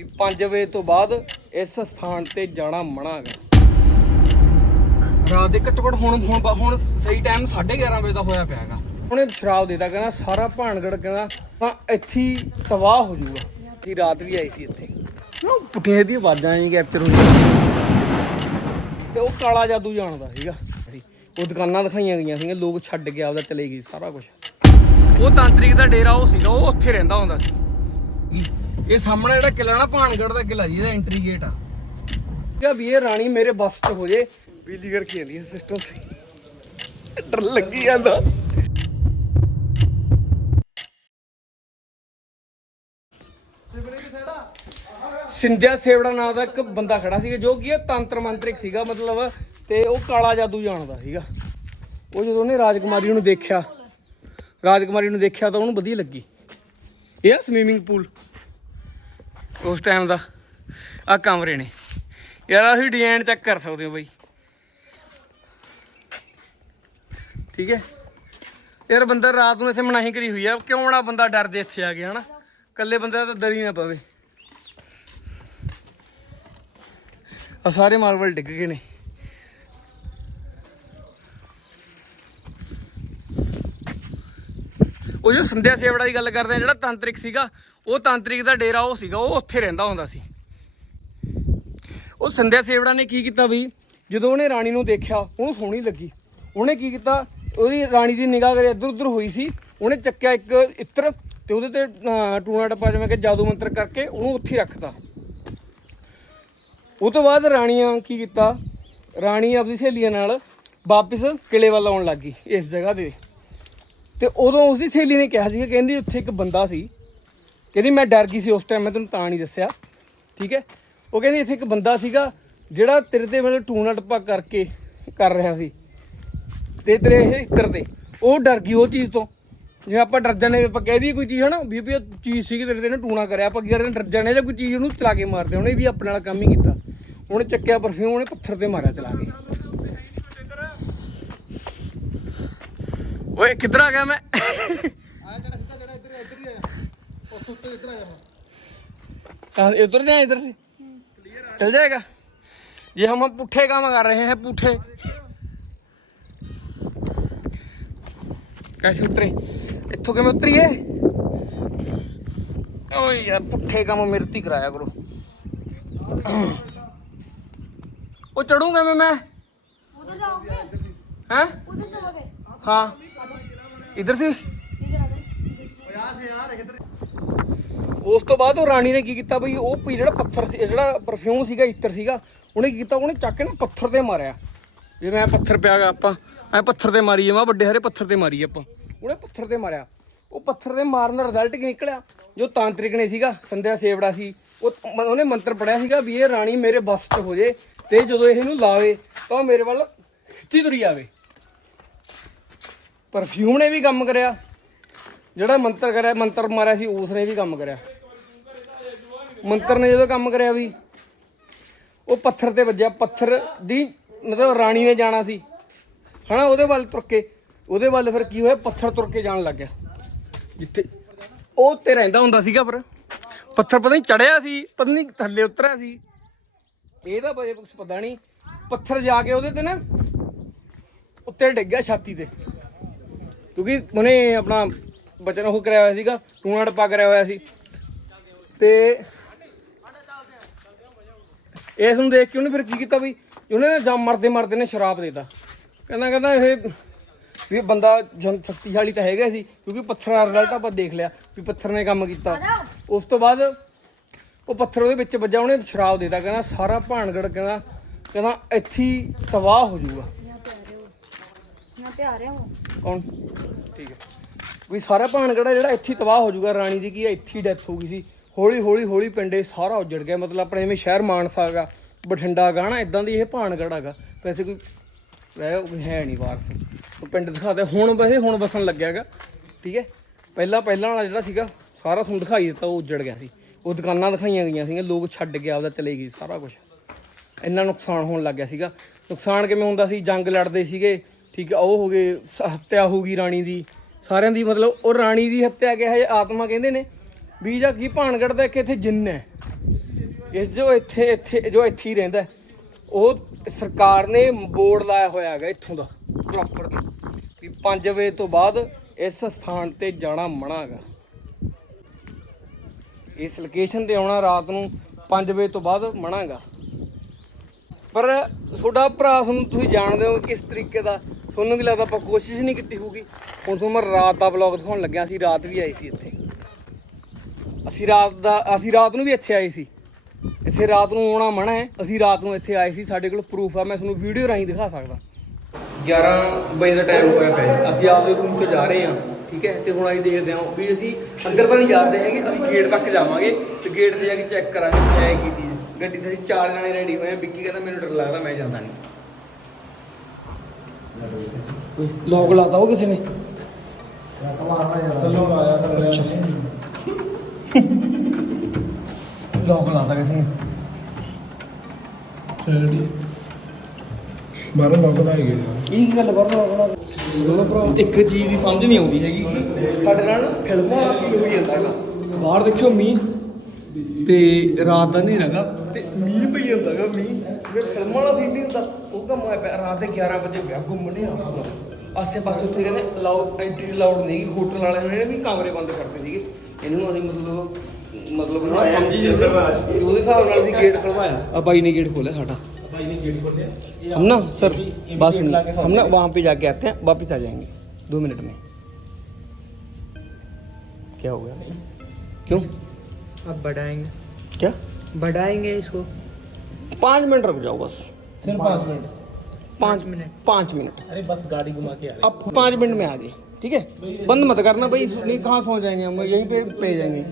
ਵੀ 5 ਵਜੇ ਤੋਂ ਬਾਅਦ ਇਸ ਸਥਾਨ ਤੇ ਜਾਣਾ ਮਨਾ ਹੈਗਾ ਰਾਤ ਦੇ ਘੱਟੋ ਘੱਟ ਹੁਣ ਹੁਣ ਹੁਣ ਸਹੀ ਟਾਈਮ 11:30 ਵਜੇ ਦਾ ਹੋਇਆ ਪਿਆ ਹੈਗਾ ਉਹਨੇ ਸ਼ਰਾਬ ਦੇਤਾ, ਕਹਿੰਦਾ ਸਾਰਾ ਭਾਣਗੜ ਕਹਿੰਦਾ, ਤਾਂ ਇੱਥੇ ਤਬਾਹ ਹੋ ਜਾਊਗਾ ਕਿ ਰਾਤ ਵੀ ਆਈ ਸੀ ਇੱਥੇ। ਨਾ ਉਹ ਪੁੱਠੀਆਂ ਦੀ ਆਵਾਜ਼ਾਂ ਹੀ ਕੈਪਚਰ ਹੋਈਆਂ। ਤੇ ਉਹ ਕਾਲਾ ਜਾਦੂ ਜਾਣਦਾ ਸੀਗਾ। ਉਹ ਦੁਕਾਨਾਂ ਦਿਖਾਈਆਂ ਗਈਆਂ ਸੀਗੀਆਂ, ਲੋਕ ਛੱਡ ਕੇ ਆਪਦਾ ਚਲੇ ਗਏ ਸਾਰਾ ਕੁਝ ਉਹ ਤਾਂਤਰਿਕ ਦਾ ਡੇਰਾ ਉਹ ਸੀਗਾ, ਉਹ ਉੱਥੇ ਰਹਿੰਦਾ ਹੁੰਦਾ ਸੀ। ਇਹ ਸਾਹਮਣੇ ਜਿਹੜਾ ਕਿਲਾ ਨਾ ਭਾਨਗੜ ਦਾ ਕਿਲਾ ਜੀ ਇਹਦਾ ਐਂਟਰੀ ਗੇਟ ਆ। ਕਿਹਾ ਵੀ ਇਹ ਰਾਣੀ ਮੇਰੇ ਬਸ 'ਚ ਹੋ ਜੇ। ਬਿਜਲੀ ਕਰਕੇ ਜਾਂਦੀ ਹੈ ਸਿਸਟਮ ਸੀ ਡਰ ਲੱਗੀ ਜਾਂਦਾ। ਸਿੰਧਿਆ ਸੇਵੜਾ ਨਾਂ ਦਾ ਇੱਕ ਬੰਦਾ ਖੜਾ ਸੀਗਾ ਜੋ ਕਿ ਇਹ ਤੰਤਰ ਮੰਤਰਿਕ ਸੀਗਾ ਮਤਲਬ ਤੇ ਉਹ ਕਾਲਾ ਜਾਦੂ ਜਾਣਦਾ ਸੀਗਾ। ਉਹ ਜਦੋਂ ਉਹਨੇ ਰਾਜਕੁਮਾਰੀ ਨੂੰ ਦੇਖਿਆ ਰਾਜਕੁਮਾਰੀ ਨੂੰ ਦੇਖਿਆ ਤਾਂ ਉਹਨੂੰ ਵਧੀਆ ਲੱਗੀ। ਇਹ ਆ ਸਵੀਮਿੰਗ ਪੂਲ ਉਸ ਟਾਈਮ ਦਾ ਆ ਕਮਰੇ ਨੇ। ਯਾਰ ਅਸੀਂ ਡਿਜ਼ਾਈਨ ਚੈੱਕ ਕਰ ਸਕਦੇ ਹੋ ਬਾਈ। ਠੀਕ ਹੈ? ਯਾਰ ਬੰਦਾ ਰਾਤ ਨੂੰ ਇੱਥੇ ਮਨਾਹੀ ਕਰੀ ਹੋਈ ਆ, ਕਿਉਂ ਨਾ ਬੰਦਾ ਡਰ ਜੇ ਇੱਥੇ ਆ ਗਿਆ, ਹਨਾ? ਇਕੱਲੇ ਬੰਦੇ ਦਾ ਤਾਂ ਡਰ ਹੀ ਨਾ ਪਵੇ। ਆ ਸਾਰੇ ਮਾਰਬਲ ਡਿੱਗ ਗਏ ਨੇ। ਉਹ ਜੋ ਸੰਧਿਆ ਸੇਵੜਾ ਦੀ ਗੱਲ ਕਰਦੇ ਆ, ਜਿਹੜਾ ਤਾਂਤਰਿਕ ਸੀਗਾ, ਉਹ ਤਾਂਤਰਿਕ ਦਾ ਡੇਰਾ ਉਹ ਸੀਗਾ, ਉਹ ਉੱਥੇ ਰਹਿੰਦਾ ਹੁੰਦਾ ਸੀ। ਉਹ ਸੰਧਿਆ ਸੇਵੜਾ ਨੇ ਕੀ ਕੀਤਾ ਵੀ ਜਦੋਂ ਉਹਨੇ ਰਾਣੀ ਨੂੰ ਦੇਖਿਆ, ਉਹਨੂੰ ਸੋਹਣੀ ਲੱਗੀ। ਉਹਨੇ ਕੀ ਕੀਤਾ? ਉਹਦੀ ਰਾਣੀ ਦੀ ਨਿਗਾਹ ਕਰੇ ਇੱਧਰ ਉੱਧਰ ਹੋਈ ਸੀ। ਉਹਨੇ ਚੱਕਿਆ ਇੱਕ ਇੱਤਰ ਤੇ ਉਹਦੇ ਤੇ ਟੂਣਾ ਟੱਪਾ ਜਿਵੇਂ ਕਿ ਜਾਦੂ ਮੰਤਰ ਕਰਕੇ ਉਹਨੂੰ ਉੱਥੇ ਹੀ ਰੱਖਤਾ। ਉਹ ਤੋਂ ਬਾਅਦ ਰਾਣੀਆਂ ਕੀ ਕੀਤਾ? ਰਾਣੀ ਆਪਣੀ ਸਹੇਲੀਆਂ ਨਾਲ ਵਾਪਸ ਕਿਲੇ ਵੱਲ ਆਉਣ ਲੱਗੀ ਇਸ ਜਗ੍ਹਾ ਤੇ ਤੇ ਉਦੋਂ ਉਸਦੀ ਸਹੇਲੀ ਨੇ ਕਿਹਾ ਸੀ ਕਹਿੰਦੀ ਉੱਥੇ ਇੱਕ ਬੰਦਾ ਸੀ। ਕਹਿੰਦੀ ਮੈਂ ਡਰ ਗਈ ਸੀ ਉਸ ਟਾਈਮ ਮੈਂ ਤੈਨੂੰ ਤਾਂ ਨਹੀਂ ਦੱਸਿਆ। ਠੀਕ ਹੈ? ਉਹ ਕਹਿੰਦੀ ਇੱਥੇ ਇੱਕ ਬੰਦਾ ਸੀਗਾ ਜਿਹੜਾ ਤੇਰੇ ਤੇ ਮਤਲਬ ਟੂਣਾ ਟੱਪਾ ਕਰਕੇ ਕਰ ਰਿਹਾ ਸੀ। ਤੇ ਤੇਰੇ ਇਹ ਇੱਤਰ ਤੇ ਉਹ ਡਰ ਗਈ ਉਹ ਚੀਜ਼ ਤੋਂ। ਜਿਵੇਂ ਆਪਾਂ ਡਰ ਜਾਂਦੇ ਆਪਾਂ ਕਹਿ ਦਈਏ ਕੋਈ ਚੀਜ਼ ਹਨਾ ਵੀ ਵੀ ਇਹ ਚੀਜ਼ ਸੀਗੀ ਤੇਰੇ ਤੇ ਇਹਨੇ ਟੂਣਾ ਕਰਿਆ। ਆਪਾਂ ਕੀ ਕਰਦੇ ਹਾਂ, ਡਰ ਜਾਂਦੇ ਜਾਂ ਕੋਈ ਚੀਜ਼ ਉਹਨੂੰ ਚਲਾ ਕੇ ਮਾਰਦੇ ਉਹਨੇ ਵੀ ਆਪਣੇ ਨਾਲ ਕੰਮ ਹੀ ਕੀਤਾ। ਉਹਨੇ ਚੱਕਿਆ ਪਰਫਿਊਮ ਉਹਨੇ ਪੱਥਰ ਤੇ ਮਾਰਿਆ ਚਲਾ ਕੇ। ओए किधर आ गया मैं? इधर जाए इधर से। चल जाएगा। ये हम हम पुठे काम कर रहे हैं पुठे कैसे उतरे? इतों किमें उतरी है? यार पुठे काम मेरे ती कराया करो वो चढ़ूँगा मैं मैं? हैं? हाँ। ਇੱਧਰ ਸੀ? ਉਸ ਤੋਂ ਬਾਅਦ ਉਹ ਰਾਣੀ ਨੇ ਕੀ ਕੀਤਾ ਬਈ, ਉਹ ਜਿਹੜਾ ਪੱਥਰ ਸੀ, ਜਿਹੜਾ ਪਰਫਿਊਮ ਸੀਗਾ, ਇੱਤਰ ਸੀਗਾ, ਉਹਨੇ ਕੀ ਕੀਤਾ, ਉਹਨੇ ਚੱਕ ਕੇ ਨਾ ਪੱਥਰ ਤੇ ਮਾਰਿਆ। ਜੇ ਮੈਂ ਪੱਥਰ ਪਿਆਗਾ ਆਪਾਂ ਐ ਪੱਥਰ ਤੇ ਮਾਰੀ ਜਾਵਾਂ ਵੱਡੇ ਹਰੇ ਪੱਥਰ ਤੇ ਮਾਰੀ ਆਪਾਂ। ਉਹਨੇ ਪੱਥਰ ਤੇ ਮਾਰਿਆ। ਉਹ ਪੱਥਰ ਦੇ ਮਾਰਨ ਦਾ ਰਿਜ਼ਲਟ ਕੀ ਨਿਕਲਿਆ? ਜੋ ਤਾਂਤਰਿਕ ਨੇ ਸੀਗਾ, ਸੰਧਿਆ ਸੇਵੜਾ ਸੀ, ਉਹ ਉਹਨੇ ਮੰਤਰ ਪੜਿਆ ਸੀਗਾ ਵੀ ਇਹ ਰਾਣੀ ਮੇਰੇ ਬਸ 'ਚ ਹੋ ਜੇ, ਤੇ ਜਦੋਂ ਇਹ ਇਹਨੂੰ ਲਾਵੇ, ਤਾਂ ਮੇਰੇ ਵੱਲ ਖਿੱਚੀ ਤੁਰੀ ਆਵੇ। ਪਰਫਿਊਮ ਨੇ ਵੀ ਕੰਮ ਕਰਿਆ। ਜਿਹੜਾ ਮੰਤਰ ਕਰਿਆ, ਮੰਤਰ ਮਾਰਿਆ ਸੀ, ਉਸ ਨੇ ਵੀ ਕੰਮ ਕਰਿਆ। ਮੰਤਰ ਨੇ ਜਦੋਂ ਕੰਮ ਕਰਿਆ ਵੀ, ਉਹ ਪੱਥਰ ਤੇ ਵੱਜਿਆ। ਪੱਥਰ ਦੀ ਮਤਲਬ ਰਾਣੀ ਨੇ ਜਾਣਾ ਸੀ। ਹਨਾ, ਉਹਦੇ ਵੱਲ ਤੁਰ ਕੇ। ਉਹਦੇ ਵੱਲ ਫਿਰ ਕੀ ਹੋਇਆ? ਪੱਥਰ ਤੁਰ ਕੇ ਜਾਣ ਲੱਗ ਗਿਆ। ਜਿੱਥੇ ਉਹ ਉੱਤੇ ਰਹਿੰਦਾ ਹੁੰਦਾ ਸੀਗਾ ਪਰ ਪੱਥਰ ਪਤਾ ਨਹੀਂ ਚੜਿਆ ਸੀ, ਪਤਾ ਨਹੀਂ ਥੱਲੇ ਉਤਰਿਆ ਸੀ। ਇਹਦਾ ਬਜੇ ਕੁਝ ਪਤਾ ਨਹੀਂ ਪੱਥਰ ਜਾ ਕੇ ਉਹਦੇ ਤੇ ਨਾ, ਉੱਤੇ ਡਿੱਗ ਗਿਆ ਛਾਤੀ ਤੇ। ਕਿਉਂਕਿ ਉਹਨੇ ਆਪਣਾ ਬਚਨ ਉਹ ਕਰਿਆ ਹੋਇਆ ਸੀਗਾ ਟੂਰਨਾਮੈਂਟ ਪਾ ਕਰਿਆ ਹੋਇਆ ਸੀ। ਤੇ ਇਸ ਨੂੰ ਦੇਖ ਕੇ ਉਹਨੇ ਫਿਰ ਕੀ ਕੀਤਾ ਵੀ ਉਹਨੇ ਜਾਂ ਮਰਦੇ ਮਰਦੇ ਨੇ ਸ਼ਰਾਬ ਦੇਤਾ। ਕਹਿੰਦਾ ਕਹਿੰਦਾ ਇਹ ਵੀ ਬੰਦਾ ਜਨ ਸ਼ਕਤੀਸ਼ਾਲੀ ਤਾਂ ਹੈਗਾ ਸੀ, ਕਿਉਂਕਿ ਪੱਥਰਾਂ ਦਾ ਰਿਜ਼ਲਟ ਆਪਾਂ ਦੇਖ ਲਿਆ ਵੀ ਪੱਥਰ ਨੇ ਕੰਮ ਕੀਤਾ। ਉਸ ਤੋਂ ਬਾਅਦ ਉਹ ਪੱਥਰ ਉਹਦੇ ਵਿੱਚ ਵੱਜਾ, ਉਹਨੇ ਸ਼ਰਾਬ ਦੇਤਾ। ਕਹਿੰਦਾ, ਸਾਰਾ ਭਾਣਗੜ ਕਹਿੰਦਾ ਕਹਿੰਦਾ ਇੱਥੇ ਤਬਾਹ ਹੋ ਜਾਊਗਾ। ਨਾ ਪਿਆਰਿਆ ਹੋ ਕੌਣ ਠੀਕ ਹੈ ਵੀ ਸਾਰਾ ਭਾਨਗੜਾ ਜਿਹੜਾ ਇੱਥੇ ਤਬਾਹ ਹੋ ਜਾਊਗਾ, ਰਾਣੀ ਦੀ ਕੀ ਹੈ ਇੱਥੇ ਡੈਥ ਹੋ ਗਈ ਸੀ। ਹੌਲੀ ਹੌਲੀ ਹੌਲੀ ਪਿੰਡੇ ਸਾਰਾ ਉੱਜੜ ਗਿਆ, ਮਤਲਬ ਆਪਣੇ ਜਿਵੇਂ ਸ਼ਹਿਰ ਮਾਨਸਾ ਹੈਗਾ, ਬਠਿੰਡਾ ਗਾਣਾ ਇਦਾਂ ਦੀ ਇਹ ਭਾਣਗੜ ਹੈਗਾ। ਵੈਸੇ ਕੋਈ ਰਹਿ ਕੋਈ ਹੈ ਨਹੀਂ ਵਾਰਸ। ਉਹ ਪਿੰਡ ਦਿਖਾਦੇ ਹੁਣ ਵੈਸੇ ਹੁਣ ਵਸਣ ਲੱਗਿਆਗਾ ਠੀਕ ਹੈ? ਪਹਿਲਾਂ ਪਹਿਲਾਂ ਵਾਲਾ ਜਿਹੜਾ ਸੀਗਾ, ਸਾਰਾ ਤੁਹਾਨੂੰ ਦਿਖਾਈ ਦਿੱਤਾ, ਉਹ ਉੱਜੜ ਗਿਆ ਸੀ। ਉਹ ਦੁਕਾਨਾਂ ਦਿਖਾਈਆਂ ਗਈਆਂ ਸੀਗੀਆਂ, ਲੋਕ ਛੱਡ ਕੇ ਆਪਦਾ ਚਲੇ ਗਏ ਸਾਰਾ ਕੁਝ ਇੰਨਾ ਨੁਕਸਾਨ ਹੋਣ ਲੱਗ ਗਿਆ ਸੀਗਾ। ਨੁਕਸਾਨ ਕਿਵੇਂ ਹੁੰਦਾ ਸੀ? ਜੰਗ ਲੜਦੇ ਸੀਗੇ ਠੀਕ ਹੈ ਉਹ ਹੋ ਗਏ ਸ- ਹੱਤਿਆ ਹੋ ਗਈ ਰਾਣੀ ਦੀ। ਸਾਰਿਆਂ ਦੀ ਮਤਲਬ ਉਹ ਰਾਣੀ ਦੀ ਹੱਤਿਆ ਕਿਹਾ ਜੇ ਆਤਮਾ ਕਹਿੰਦੇ ਨੇ ਵੀ ਜਾਂ ਕੀ ਭਾਣਗੜ ਦਾ ਇੱਕ ਇੱਥੇ ਜਿੰਨ ਹੈ। ਇਸ ਜੋ ਇੱਥੇ ਇੱਥੇ ਜੋ ਇੱਥੇ ਹੀ ਰਹਿੰਦਾ ਹੈ, ਉਹ ਸਰਕਾਰ ਨੇ ਬੋਰਡ ਲਾਇਆ ਹੋਇਆ ਹੈਗਾ ਇੱਥੋਂ ਦਾ ਪ੍ਰੋਪਰ ਵੀ 5 ਵਜੇ ਤੋਂ ਬਾਅਦ ਇਸ ਸਥਾਨ ਤੇ ਜਾਣਾ ਮਨਾ ਹੈਗਾ। ਇਸ ਲੋਕੇਸ਼ਨ ਤੇ ਆਉਣਾ ਰਾਤ ਨੂੰ 5 ਵਜੇ ਤੋਂ ਬਾਅਦ ਮਨਾ ਹੈਗਾ। ਪਰ ਤੁਹਾਡਾ ਭਰਾ ਤੁਹਾਨੂੰ ਤੁਸੀਂ ਜਾਣਦੇ ਹੋ ਕਿਸ ਤਰੀਕੇ ਦਾ ਤੁਹਾਨੂੰ ਵੀ ਲੱਗਦਾ ਆਪਾਂ ਕੋਸ਼ਿਸ਼ ਨਹੀਂ ਕੀਤੀ ਹੋਊਗੀ। ਹੁਣ ਤੁਹਾਨੂੰ ਮੈਂ ਰਾਤ ਦਾ ਵਲੌਗ ਦਿਖਾਉਣ ਲੱਗਿਆ ਸੀ ਰਾਤ ਵੀ ਆਏ ਸੀ ਇੱਥੇ। ਅਸੀਂ ਰਾਤ ਦਾ, ਅਸੀਂ ਰਾਤ ਨੂੰ ਵੀ ਇੱਥੇ ਆਏ ਸੀ। ਇੱਥੇ ਰਾਤ ਨੂੰ ਆਉਣਾ ਮਨਾ ਹੈ, ਅਸੀਂ ਰਾਤ ਨੂੰ ਇੱਥੇ ਆਏ ਸੀ, ਸਾਡੇ ਕੋਲ ਪ੍ਰੂਫ ਆ, ਮੈਂ ਤੁਹਾਨੂੰ ਵੀਡੀਓ ਰਾਹੀਂ ਦਿਖਾ ਸਕਦਾ। 11 ਵਜੇ ਦਾ ਟਾਈਮ ਹੋਇਆ ਪਿਆ ਹੈ। ਅਸੀਂ ਆਪਦੇ ਰੂਮ 'ਚ ਜਾ ਰਹੇ ਹਾਂ, ਠੀਕ ਹੈ? ਤੇ ਹੁਣ ਅਸੀਂ ਦੇਖਦੇ ਹਾਂ ਵੀ ਅਸੀਂ ਅੰਦਰ ਤਾਂ ਨਹੀਂ ਜਾਂਦੇ ਹੈਗੇ, ਅਸੀਂ ਗੇਟ ਤੱਕ ਜਾਵਾਂਗੇ ਤੇ ਗੇਟ ਤੇ ਜਾ ਕੇ ਚੈੱਕ ਕਰਾਂਗੇ ਹੈ ਕੀ ਚੀਜ਼। ਗੱਡੀ ਤੇ ਅਸੀਂ ਚਾਰ ਜਣੇ ਰੈਡੀ ਹੋਏ ਆ ਵਿੱਕੀ ਕਹਿੰਦਾ ਮੈਨੂੰ ਡਰ ਲੱਗਦਾ, ਮੈਂ ਜਾਂਦਾ ਨਹੀਂ। ਲੋਕ ਲਾਤਾ ਉਹ ਕਿਸੇ ਨੇ? ਲੋਕ ਲਾਤਾ ਕਿਸੇ ਨੇ? ਬਾਹਰੋਂ ਲੋਕ ਬਣਾਏ ਗਏ ਇਹ ਕੀ ਗੱਲ ਦੋਨੋਂ ਭਰਾ ਇੱਕ ਚੀਜ਼ ਦੀ ਸਮਝ ਨਹੀਂ ਆਉਂਦੀ ਹੈਗੀ। ਸਾਡੇ ਨਾਲ ਫਿਲਮਾਂ ਫੀਲ ਹੋਈ ਜਾਂਦਾ ਹੈਗਾ ਬਾਹਰ ਦੇਖਿਓ ਮੀਂਹ। ਤੇ ਰਾਤ ਦਾ ਹਨੇਰਾ ਗਾ ਤੇ ਮੀਂਹ ਪਈ ਜਾਂਦਾ ਹੈਗਾ ਮੀਂਹ ਜਿਵੇਂ ਫਿਲਮਾਂ ਵਾਲਾ ਸੀਨ ਨਹੀਂ ਹੁੰਦਾ ਉਹ ਕੰਮ ਹੋਇਆ ਪਿਆ ਰਾਤ ਦੇ 11 ਵਜੇ ਵਿਆਹ ਘੁੰਮਣੇ ਆ ਆਸੇ ਪਾਸੇ ਉੱਥੇ ਕਹਿੰਦੇ ਅਲਾਉਡ ਐਂਟਰੀ ਅਲਾਉਡ ਨਹੀਂ ਹੋਟਲ ਵਾਲਿਆਂ ਨੇ ਵੀ ਕਮਰੇ ਬੰਦ ਕਰਤੇ ਸੀਗੇ ਇਹਨੂੰ ਅਸੀਂ ਮਤਲਬ ਮਤਲਬ ਨਾ ਸਮਝ ਹੀ ਜਾਂਦੇ ਉਹਦੇ ਹਿਸਾਬ ਨਾਲ ਅਸੀਂ ਗੇਟ ਖਲਵਾਇਆ ਆ ਬਾਈ ਨੇ ਗੇਟ ਖੋਲਿਆ ਸਾਡਾ ਭਾਈ ਨੇ ਗੇਟ ਖੋਲਿਆ हम ना सर बात सुनिए हम ना वहाँ पे जाके आते हैं वापस आ जाएंगे दो मिनट में क्या हो गया क्यों अब बढ़ाएँगे। क्या? बढ़ाएँगे इसको। पाँच मिनट रुक जाओ बस। सिर्फ़ पाँच मिनट। पाँच मिनट। पाँच मिनट। अरे बस गाड़ी घुमा के अब पाँच मिनट में आ गए ठीक है? बंद मत करना भाई नहीं कहाँ पहुँच जाएँगे हम यहीं पे पे जाएँगे।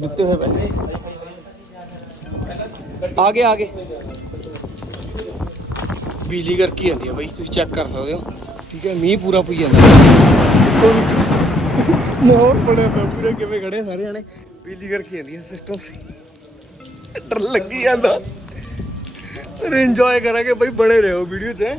दिखते हुए आगे आगे। बिजली करके आती है भाई तो तुम चेक कर सकते हो। ठीक है मी पूरा पी जाता ਮੋਰ ਬੜੇ ਪਏ ਪੂਰੇ ਕਿਵੇਂ ਖੜੇ ਸਾਰੇ ਜਣੇ ਬਿਜਲੀ ਕਰਕੇ ਆਉਂਦੀ ਹੈ ਸਿਸਟਮ ਡਰ ਲੱਗੀ ਜਾਂਦਾ। ਪਰ ਇੰਜੋਏ ਕਰਾਂਗੇ ਬਾਈ ਬਣੇ ਰਹੋ ਵੀਡੀਓ 'ਚ।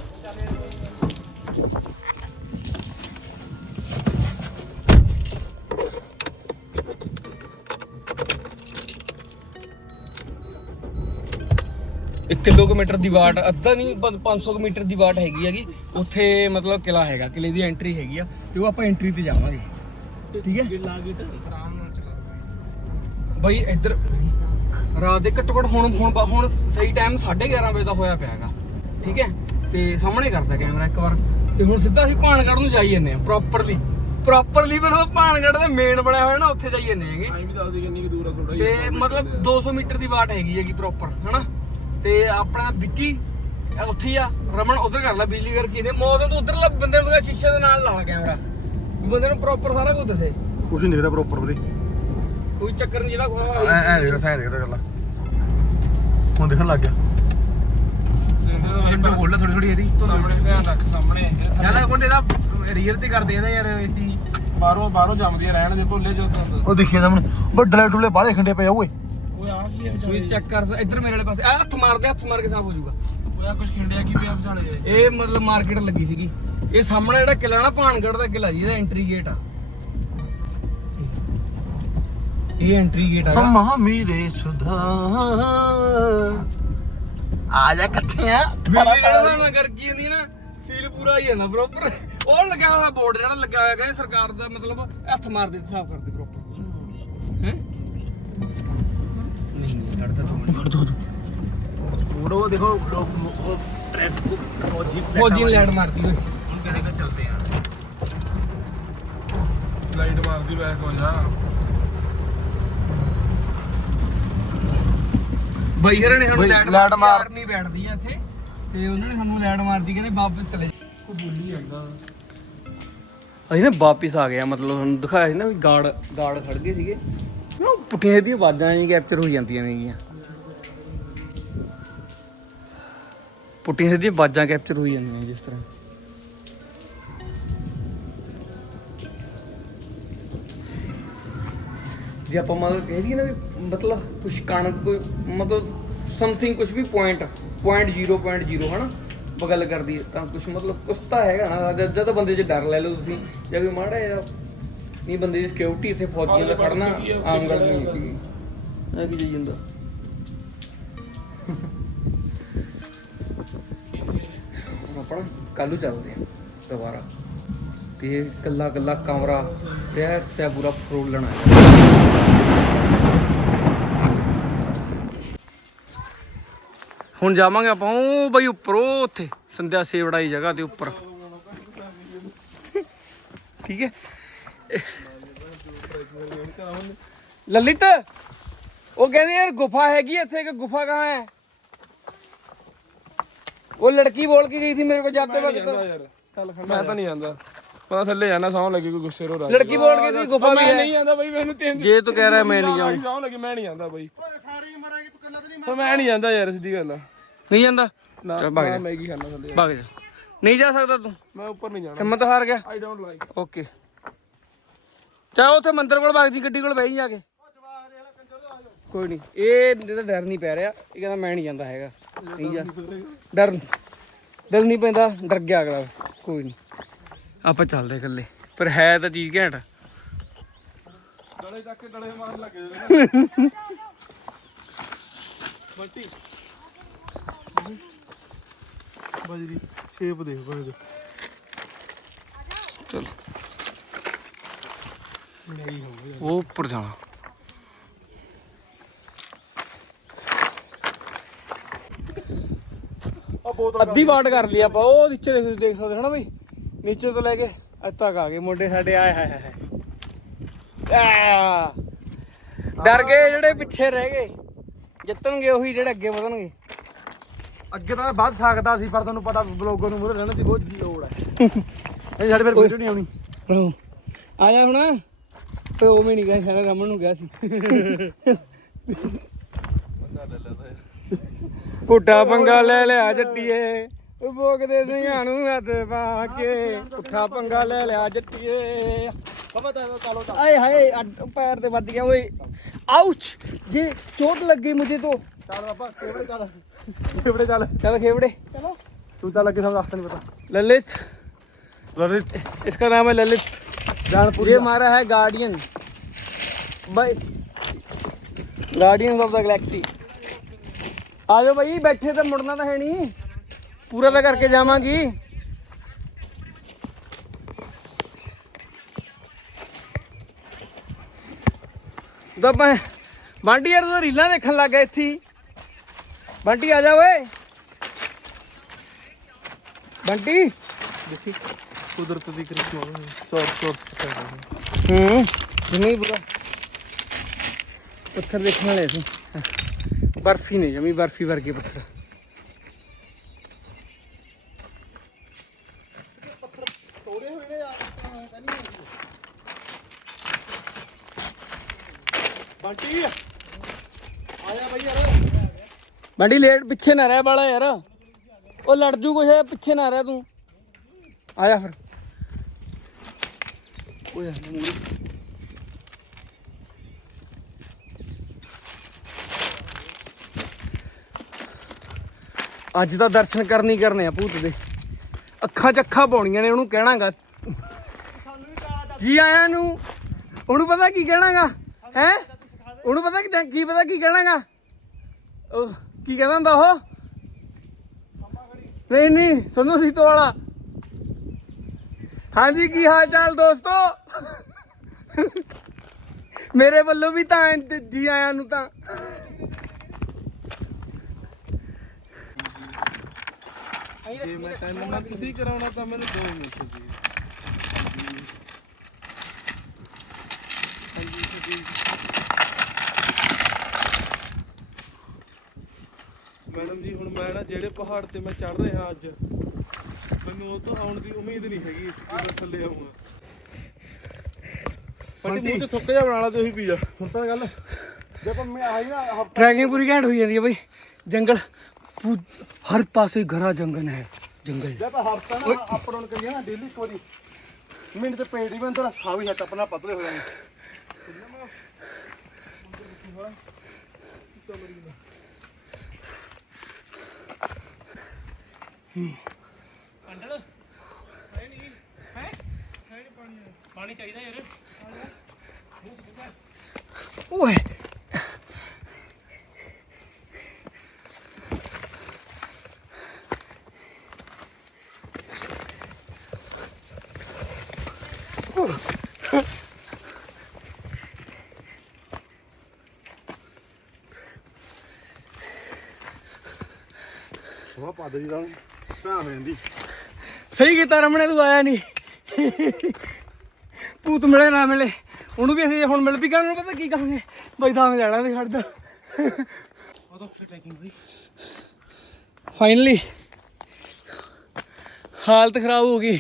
ਕਿਲੋਮੀਟਰ ਦੀ ਵਾਟ ਅੱਧਾ ਨਹੀਂ 500 ਮੀਟਰ ਦੀ ਵਾਟ ਹੈਗੀ ਹੈਗੀ। ਉੱਥੇ ਮਤਲਬ ਕਿਲਾ ਹੈਗਾ ਕਿਲੇ ਦੀ ਐਂਟਰੀ ਹੈਗੀ ਆ ਤੇ ਉਹ ਆਪਾਂ ਐਂਟਰੀ ਤੇ ਜਾਵਾਂਗੇ। ਠੀਕ ਹੈ। ਆਰਾਮ ਬਈ ਇੱਧਰ ਰਾਤ ਦੇ ਘੱਟੋ ਘੱਟ ਹੁਣ ਹੁਣ ਹੁਣ ਸਹੀ ਟਾਈਮ 11:30 ਵਜੇ ਦਾ ਹੋਇਆ ਪਿਆ ਠੀਕ ਹੈ? ਤੇ ਸਾਹਮਣੇ ਕਰਦਾ ਕੈਮਰਾ ਇੱਕ ਵਾਰ। ਤੇ ਹੁਣ ਸਿੱਧਾ ਅਸੀਂ ਭਾਨਗੜ ਨੂੰ ਜਾਈ ਜੰਨੇ ਆ ਪ੍ਰੋਪਰਲੀ ਪ੍ਰੋਪਰਲੀ ਫਿਰ ਉਹ ਭਾਨਗੜ ਦਾ ਮੇਨ ਬਣਿਆ ਹੋਇਆ ਨਾ ਉੱਥੇ ਜਾਈ ਜੰਨੇ ਹੈਗੇ। ਆਈ ਵੀ ਦੱਸ ਦੇ ਕਿੰਨੀ ਦੂਰ ਆ ਥੋੜਾ ਤੇ ਮਤਲਬ 200 ਮੀਟਰ ਦੀ ਬਾਟ ਹੈਗੀ ਹੈਗੀ ਪ੍ਰੋਪਰ ਹਨਾ? ਤੇ ਆਪਣਾ ਵਿੱਕੀ ਉੱਥੇ ਆ। ਰਮਨ ਉਧਰ ਕਰ ਲੈ ਬਿਜਲੀ ਕਰਕੇ ਇਹਦੇ ਮੌਸਮ ਤੋਂ ਉਧਰਲਾ ਬੰਦੇ ਨੂੰ ਸ਼ੀਸ਼ੇ ਦੇ ਨਾਲ ਲਾ ਕੈਮਰਾ। ਬੰਦੇ ਨੂੰ ਪ੍ਰੋਪਰ ਸਾਰਾ ਕੁਝ ਦੱਸੇ। ਕੁਛ ਨਹੀਂ ਦਿਖਦਾ ਪ੍ਰੋਪਰ ਵੀਰੇ। ਕੋਈ ਚੱਕਰ ਨਹੀਂ ਜਿਹੜਾ ਐ ਕੋਈ ਐ ਦਿਖਦਾ ਸਾਇ ਦਿਖਦਾ ਗੱਲਾਂ ਹੁਣ ਦਿਖਣ ਲੱਗ ਗਿਆ। ਸਿੰਦਰ ਬੋਲ ਥੋੜੀ ਥੋੜੀ ਇਹਦੀ। ਸਾਹਮਣੇ ਧਿਆਨ ਰੱਖ ਸਾਹਮਣੇ ਯਾਰ ਕੋਂਡੇ ਦਾ ਰੀਅਰ ਤੇ ਕਰਦੇ ਇਹਦਾ ਯਾਰ ਏਸੀ ਬਾਹਰੋਂ ਬਾਹਰੋਂ ਜੰਮਦੀ ਆ ਰਹਿਣ ਦੇ ਭੁੱਲੇ ਜੋ ਉਹ ਦੇਖੀਏ ਸਾਹਮਣੇ ਵੱਡਲੇ ਡੁੱਲੇ ਬਾਹਲੇ ਖੰਡੇ ਪਏ ਆ ਓਏ। ਉਹ ਆ ਕੀ ਹੈ ਕੋਈ ਚੈੱਕ ਕਰ ਇੱਧਰ ਮੇਰੇ ਵਾਲੇ ਪਾਸੇ। ਆ ਹੱਥ ਮਾਰਦੇ ਹੱਥ ਮਾਰ ਕੇ ਸਾਫ਼ ਹੋ ਜਾਊਗਾ। ਉਹ ਆ ਕੁਝ ਖਿੰਡਿਆ ਕੀ ਪਿਆ ਵਿਚਾਲੇ? ਇਹ ਮਤਲਬ ਮਾਰਕੀਟ ਲੱਗੀ ਸੀਗੀ। ਇਹ ਸਾਹਮਣੇ ਜਿਹੜਾ ਕਿਲਾ ਨਾ ਭਾਨਗੜ੍ਹ ਦਾ ਕਿਲਾ ਜੀ ਇਹਦਾ ਐਂਟਰੀ ਗੇਟ ਆ। ਇਹ ਐਂਟਰੀ ਗੇਟ ਆ ਸਮਾ ਮੀਰੇ ਸੁਧਾ। ਆ ਜਾ ਕਿੱਥੇ ਆ। ਬਿਜਲੀ ਜਿਹੜਾ ਨਾਲ ਕਰ ਕੀ ਹੁੰਦੀ ਨਾ ਫੀਲ ਪੂਰਾ ਹੀ ਜਾਂਦਾ ਪ੍ਰੋਪਰ ਉਹ ਲੱਗਿਆ ਹੋਇਆ ਬੋਰਡ ਜਿਹੜਾ ਲੱਗਾ ਹੋਇਆ ਹੈ ਸਰਕਾਰ ਦਾ ਮਤਲਬ ਹੱਥ ਮਾਰਦੇ ਤੇ ਸਾਫ਼ ਕਰਦੇ ਪ੍ਰੋਪਰ ਹੈ? ਨਹੀਂ ਨਹੀਂ ਕੱਢਦਾ ਤੂੰ ਉਹ ਦੇਖੋ ਟ੍ਰੈਫਿਕ ਫੌਜੀ ਫੌਜੀ ਨੇ ਲੈਟ ਮਾਰਦੀ ਓਏ ਕਿਹੜੇ ਕਾ ਚਲਦੇ ਆ ਲਾਈਟ ਮਾਰਦੀ ਬੈਕ ਹੋ ਜਾ ਬਈ ਹਰੇ ਨੇ ਸਾਨੂੰ ਬਈ, ਲੈਟ ਲਾਈਟ ਮਾਰ- ਮਾਰਨੀ ਬੈਠਦੀ ਆ ਇੱਥੇ। ਤੇ ਉਹਨਾਂ ਨੇ ਸਾਨੂੰ ਲੈਟ ਮਾਰਦੀ ਕਹਿੰਦੇ ਵਾਪਸ ਚਲੇ ਕੋ ਬੋਲੀ ਜਾਂਦਾ ਅਸੀਂ ਨਾ ਵਾਪਿਸ ਆ ਗਿਆ ਮਤਲਬ ਤੁਹਾਨੂੰ ਦਿਖਾਇਆ ਸੀ ਨਾ ਵੀ ਗਾਰਡ ਗਾਰਡ ਖੜ ਗਏ ਸੀਗੇ। ਨਾ ਪੁੱਠੀਆਂ ਦੀਆਂ ਆਵਾਜ਼ਾਂ ਜੀ ਕੈਪਚਰ ਹੋ ਜਾਂਦੀਆਂ ਨੇਗੀਆਂ। ਪੁੱਠੀਆਂ ਸਿੱਧੀਆਂ ਆਵਾਜ਼ਾਂ ਕੈਪਚਰ ਹੋ ਜਾਂਦੀਆਂ ਨੇ ਜਿਸ ਤਰ੍ਹਾਂ। ਜੇ ਆਪਾਂ ਮਤਲਬ ਕਹਿ ਦਈਏ ਨਾ ਵੀ ਮਤਲਬ ਕੁਝ ਕਣਕ ਕੋਈ ਮਤਲਬ ਸਮਥਿੰਗ ਕੁਝ ਵੀ ਪੁਆਇੰਟ ਪੁਆਇੰਟ 0.0 ਹਨਾ? ਆਪਾਂ ਗੱਲ ਕਰਦੀ ਤਾਂ ਕੁਝ ਮਤਲਬ ਕੁਛ ਤਾਂ ਹੈਗਾ ਨਾ ਜਦ ਜਦ ਬੰਦੇ 'ਚ ਡਰ ਲੈ ਲਓ ਤੁਸੀਂ ਜਾਂ ਕੋਈ ਮਾੜਾ ਜਿਹਾ ਨਹੀਂ ਬੰਦੇ ਦੀ ਸਿਕਿਉਰਿਟੀ ਇੱਥੇ ਫੌਜੀਆਂ ਦਾ ਖੜਨਾ ਆਮ ਗੱਲ ਨਹੀਂ ਹੈਗੀ। ਆ ਕੀ ਜਾਈ ਜਾਂਦਾ? ਆਪਣਾ ਕੱਲ ਚੱਲਦੇ ਆ ਦੁਬਾਰਾ। ਤੇ ਕੱਲਾ ਕੱਲਾ ਕਮਰਾ ਤੇ ਐਸਾ ਪੂਰਾ ਫਰੋਲ ਲੈਣਾ। ਹੁਣ ਜਾਵਾਂਗੇ ਆਪਾਂ, ਉਹ ਬਈ ਉੱਪਰੋਂ ਉੱਥੇ, ਸੰਧਿਆ ਸੇਵੜਾ ਜਗ੍ਹਾ ਤੇ ਉੱਪਰ। ਠੀਕ ਹੈ? ਲਲਿਤ, ਉਹ ਕਹਿੰਦੇ ਯਾਰ ਗੁਫਾ ਹੈਗੀ ਇੱਥੇ ਇੱਕ ਗੁਫਾ ਕਹਾਂ ਹੈ? ਉਹ ਲੜਕੀ ਬੋਲ ਕੇ ਗਈ ਸੀ ਮੇਰੇ ਕੋਲ ਜਾਤੇ ਵਕਤ ਮੈਂ ਤਾਂ ਨਹੀਂ ਜਾਂਦਾ। ਪਤਾ ਥੱਲੇ ਜਾਣਾ ਸੌਂ ਲੱਗੀ ਕੋਈ ਗੁੱਸੇ ਰੋ ਰਾਜ। ਲੜਕੀ ਬੋਲ ਕੇ ਦੀ ਗੁਫਾ ਵੀ ਮੈਂ ਨਹੀਂ ਆਂਦਾ ਬਈ ਮੈਨੂੰ ਤਿੰਨ ਜੇ ਤੂੰ ਕਹਿ ਰਿਹਾ ਮੈਂ ਨਹੀਂ ਜਾਊਂ ਸੌਂ ਲੱਗੀ ਮੈਂ ਨਹੀਂ ਆਂਦਾ ਬਈ। ਓਏ ਸਾਰੀ ਮਰਾਂਗੇ ਤੂੰ ਕੱਲਾ ਤੇ ਨਹੀਂ ਮੈਂ ਨਹੀਂ ਆਂਦਾ ਯਾਰ ਸਿੱਧੀ ਗੱਲ ਆ। ਨਹੀਂ ਜਾਂਦਾ? ਨਾ ਮੈਂ ਮੈਗੀ ਖਾਣਾ ਥੱਲੇ। ਯਾਰ। ਜਾ। ਨਹੀਂ ਜਾ ਸਕਦਾ ਤੂੰ? ਮੈਂ ਉੱਪਰ ਨਹੀਂ ਜਾਣਾ। ਹਿੰਮਤ ਹਾਰ ਗਿਆ? I don't like okay. ਚਾ ਉੱਥੇ ਮੰਦਰ ਕੋਲ ਭੱਗ ਜੀ ਗੱਡੀ ਕੋਲ ਬਹਿ ਜਾ ਕੇ। ਕੋਈ ਨਹੀਂ। ਇਹ ਇਹਦਾ ਡਰ ਨਹੀਂ ਪੈ ਰਿਹਾ। ਇਹ ਕਹਿੰਦਾ ਮੈਂ ਨਹੀਂ ਜਾਂਦਾ ਹੈਗਾ। ਠੀਕ ਆ ਡਰ ਡਰ ਨਹੀਂ ਪੈਂਦਾ। ਡਰ ਗਿਆ ਅਗਲਾ। ਕੋਈ ਨਹੀਂ। ਆਪਾਂ ਚੱਲਦੇ ਇਕੱਲੇ। ਪਰ ਹੈ ਤਾਂ ਚੀਜ਼ ਘੈਂਟ। ਡਲੇ ਚੱਕ ਕੇ ਡਲੇ ਮਾਰਨ ਲੱਗੇ ਬੰਟੀ ਬਜਰੀ ਸ਼ੇਪ ਦੇਖ ਬਜਰੀ ਚਲੋ ਉਹ ਉੱਪਰ ਜਾਣਾ। ਆ ਬੋਤਲ ਅੱਧੀ ਵਾਟ ਕਰ ਲਈ ਆਪਾਂ ਉਹ ਨੀਚੇ ਦੇਖ ਦੇਖ ਸਕਦੇ ਹੋ ਨਾ ਬਈ? ਨੀਚੇ ਤੋਂ ਲੈ ਕੇ ਇੱਥੇ ਤੱਕ ਆ ਗਏ ਮੁੰਡੇ ਸਾਡੇ ਆਏ ਹਾਏ ਹਾਏ ਆ ਡਰ ਗਏ ਜਿਹੜੇ ਪਿੱਛੇ ਰਹਿ ਗਏ। ਜਿੱਤਣਗੇ ਉਹੀ ਜਿਹੜੇ ਅੱਗੇ ਵਧਣਗੇ। ਅੱਗੇ ਤਾਂ ਵੱਧ ਸਕਦਾ ਸੀ ਪਰ ਤੁਹਾਨੂੰ ਪਤਾ ਬਲੌਗਰ ਨੂੰ ਮੂਰੇ ਰਹਿਣ ਦੀ ਬਹੁਤ ਲੋੜ ਹੈ ਇਹ ਸਾਡੇ ਫਿਰ ਵੀਡੀਓ ਨਹੀਂ ਆਉਣੀ। ਆ ਜਾ ਹੁਣ। ਤੇ ਉਹ ਵੀ ਨਹੀਂ ਗਿਆ ਸਾਡੇ ਰਮਨ ਨੂੰ ਗਿਆ ਸੀ। ਪੁੱਠਾ ਪੰਗਾ ਲੈ ਲਿਆ ਜੱਟੀਏ। ਭੋਗਦੇ ਸਿੰਘਾਂ ਨੂੰ ਹੱਥ ਪਾ ਕੇ ਪੁੱਠਾ ਪੰਗਾ ਲੈ ਲਿਆ ਜੱਟੀਏ ਆਏ ਹਾਏ ਅੱਡ- ਪੈਰ ਤੇ ਵੱਜ ਗਿਆ ਓਏ ਆਊਚ ਜੇ ਚੋਟ ਲੱਗ ਗਈ ਮੁਝੇ ਤੋਂ ਚੱਲ ਬਾਬਾ ਕਿਹੜੇ ਚੱਲ ਕਿਹੜੇ ਚੱਲ चल खेवड़े ਤੂੰ ਤਾਂ ਲੱਗੇ ਸਾਨੂੰ ਰਾਸਤਾ ਨਹੀਂ ਪਤਾ ललित ਲਲਿਤ इसका नाम है ललित ਜਾਨਪੁਰ ये हमारा है गार्डियन भाई गार्डियन ऑफ द गैलेक्सी आ जाओ भाई बैठे तो मुड़ना तो है नहीं पूरा तक करके जावगी तो बंटी यार तो रील देख लग गए इत बंटी आ जा वे। बंटी। कुदरत हम्म, पत्थर देखने बर्फ़ी नहीं जमी बर्फ़ी वर्गी पत्थर। ਬੰਟੀ। ਆਇਆ ਬਈ ਯਾਰ ਬੰਡੀ ਲੇਟ ਪਿੱਛੇ ਨਾ ਰਹਿ ਬਾਲਾ ਯਾਰ। ਉਹ ਲੜ ਜੂ ਕੁਛ ਪਿੱਛੇ ਨਾ ਰਹਿ ਤੂੰ। ਆ ਜਾ ਫਿਰ। ਓਏ ਮੂਰੇ ਅੱਜ ਤਾਂ ਦਰਸ਼ਨ ਕਰਨੀ ਕਰਨੇ ਆ ਭੂਤ ਦੇ। ਅੱਖਾਂ 'ਚ ਅੱਖਾਂ ਪਾਉਣੀਆਂ ਨੇ ਉਹਨੂੰ ਕਹਿਣਾਗਾ। ਜੀ ਆਇਆਂ ਨੂੰ। ਉਹਨੂੰ ਪਤਾ ਕੀ ਕਹਿਣਾਗਾ? ਹੈ? ਉਹਨੂੰ ਪਤਾ ਕੀ ਕੀ ਪਤਾ ਕੀ ਕਹਿਣਾਗਾ? ਉਹ ਕੀ ਕਹਿੰਦਾ ਹੁੰਦਾ ਉਹ? ਨਹੀਂ ਨਹੀਂ ਸੁਣੋ ਸੀਤੋ ਵਾਲਾ। ਹਾਂਜੀ, ਕੀ ਹਾਲ ਚਾਲ ਦੋਸਤੋ? ਮੇਰੇ ਵੱਲੋਂ ਵੀ ਤਾਂ ਜੀ ਆਇਆਂ ਨੂੰ ਤਾਂ। ਜੇ ਮੈਂ ਤੈਨੂੰ ਮੈਂ ਤੁਸੀਂ ਕਰਾਉਣਾ ਤਾਂ ਮੈਨੂੰ ਦੋ ਮਿੰਟ ਜੀ ਮੈਡਮ ਜੀ ਹੁਣ ਮੈਂ ਨਾ ਜਿਹੜੇ ਪਹਾੜ ਤੇ ਮੈਂ ਚੜ ਰਿਹਾ ਅੱਜ ਮੈਨੂੰ ਉਹ ਤੋਂ ਆਉਣ ਦੀ ਉਮੀਦ ਨਹੀਂ ਹੈਗੀ ਮੈਂ ਥੱਲੇ ਆਉਂਗਾ ਪੰਟੀ ਮੂੰਹ ਤੇ ਥੁੱਕ ਜਾ ਬਣਾ ਲਾ ਤੇ ਉਹੀ ਪੀ ਜਾ। ਹੁਣ ਤਾਂ ਗੱਲ ਜੇ ਆਪਾਂ ਮੈਂ ਆਈ ਨਾ ਹਫਤਾ ਟਰੈਕਿੰਗ ਪੂਰੀ ਘੈਂਟ ਹੋਈ ਜਾਂਦੀ ਹੈ ਬਈ। ਜੰਗਲ ਪੂ- ਹਰ ਪਾਸੇ ਘਰਾ ਜੰਗਲ ਹੈ। ਜੰਗਲ। ਜੇ ਆਪਾਂ ਹਫਤਾ ਨਾ ਅਪ ਡਾਊਨ ਕਰੀਏ ਨਾ ਡੇਲੀ ਇੱਕ ਵਾਰੀ ਮਿੰਟ ਤੇ ਪੇਟ ਹੀ ਮੈਂ ਤੇਰਾ ਸਾਹ ਵੀ ਹੱਟ ਆਪਣਾ ਪਤਲੇ ਹੋ ਕੰਡਲ ਹੈ ਨਹੀਂ ਹੈ? ਹੈ ਨਹੀਂ ਪਾਣੀ ਪਾਣੀ ਚਾਹੀਦਾ ਯਾਰ। ਓਏ। ਸੋਹਣਾ ਪਾ ਦੇ। ਜੀ ਤਾਂ ਭੈਣ ਹੋ ਜਾਂਦੀ ਸਹੀ ਕੀਤਾ ਰਮਣੇ, ਤੂੰ ਆਇਆ ਨਹੀਂ। ਭੂਤ ਮਿਲੇ ਨਾ ਮਿਲੇ। ਉਹਨੂੰ ਵੀ ਅਸੀਂ ਹੁਣ ਮਿਲ ਵੀ ਗਏ, ਉਹਨੂੰ ਪਤਾ ਕੀ ਕਹਾਂਗੇ? ਬਈ ਤਾਂ ਜਾਣਾ ਤੇ ਖੜਦਾ ਉਹ ਤਾਂ ਟ੍ਰੈਕਿੰਗ ਹੋਈ ਫਾਈਨਲੀ ਹਾਲਤ ਖਰਾਬ ਹੋ ਗਈ।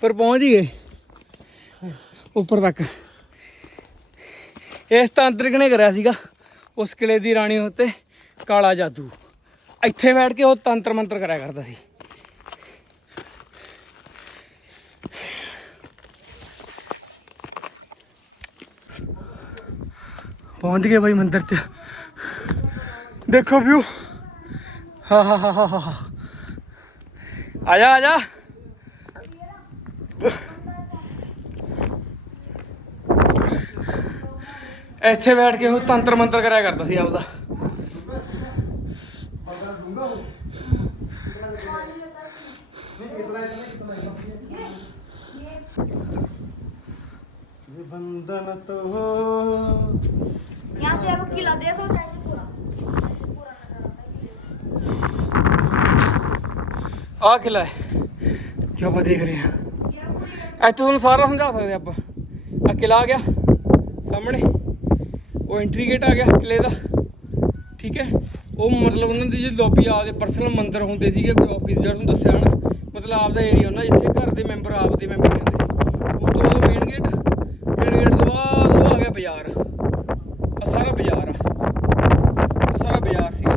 ਪਰ ਪਹੁੰਚ ਹੀ ਗਏ। ਉੱਪਰ ਤੱਕ। ਇਸ ਤਾਂਤਰਿਕ ਨੇ ਕਰਿਆ ਸੀਗਾ, ਉਸ ਕਿਲੇ ਦੀ ਰਾਣੀ ਉੱਤੇ ਕਾਲਾ ਜਾਦੂ। ਇੱਥੇ ਬੈਠ ਕੇ ਉਹ ਤੰਤਰ ਮੰਤਰ ਕਰਿਆ ਕਰਦਾ ਸੀ। ਪਹੁੰਚ ਗਏ ਬਾਈ ਮੰਦਿਰ 'ਚ। ਦੇਖੋ ਵਿਊ ਹਾ ਹਾ ਹਾ ਹਾ। ਆ ਜਾ ਆ ਜਾ। ਇੱਥੇ ਬੈਠ ਕੇ ਉਹ ਤੰਤਰ ਮੰਤਰ ਕਰਿਆ ਕਰਦਾ ਸੀ ਆਪਦਾ। बंधन तो हो यहाँ से अब किला देख लो चाहे से पूरा ऐसे पूरा नजर आता है ਆ ਕਿਲਾ ਹੈ ਜੋ ਆਪਾਂ ਦੇਖ ਰਹੇ ਹਾਂ ये पूरी ਇੱਥੇ ਤੁਹਾਨੂੰ ਸਾਰਾ ਸਮਝਾ ਸਕਦੇ ਆਪਾਂ ਆ ਕਿਲਾ ਆ ਗਿਆ ਸਾਹਮਣੇ ਉਹ ਐਂਟਰੀ ਗੇਟ ਆ ਗਿਆ ਕਿਲੇ ਦਾ ਠੀਕ ਹੈ ਉਹ ਮਤਲਬ ਉਹਨਾਂ ਦੀ ਜਿਹੜੀ ਲੌਬੀ ਆਪਦੇ ਪਰਸਨਲ ਮੰਦਰ ਹੁੰਦੇ ਸੀਗੇ ਕੋਈ ਆਫਿਸ ਜਿਹੜਾ ਤੁਹਾਨੂੰ ਦੱਸਿਆ ਹਨਾ ਮਤਲਬ ਆਪਦਾ ਏਰੀਆ ਉਹਨਾਂ ਜਿੱਥੇ ਘਰ ਦੇ ਮੈਂਬਰ ਆਪਦੇ ਮੈਂਬਰ ਬਾਜ਼ਾਰ। ਆ ਸਾਰਾ ਬਾਜ਼ਾਰ। ਆ ਸਾਰਾ ਬਾਜ਼ਾਰ ਸੀਗਾ।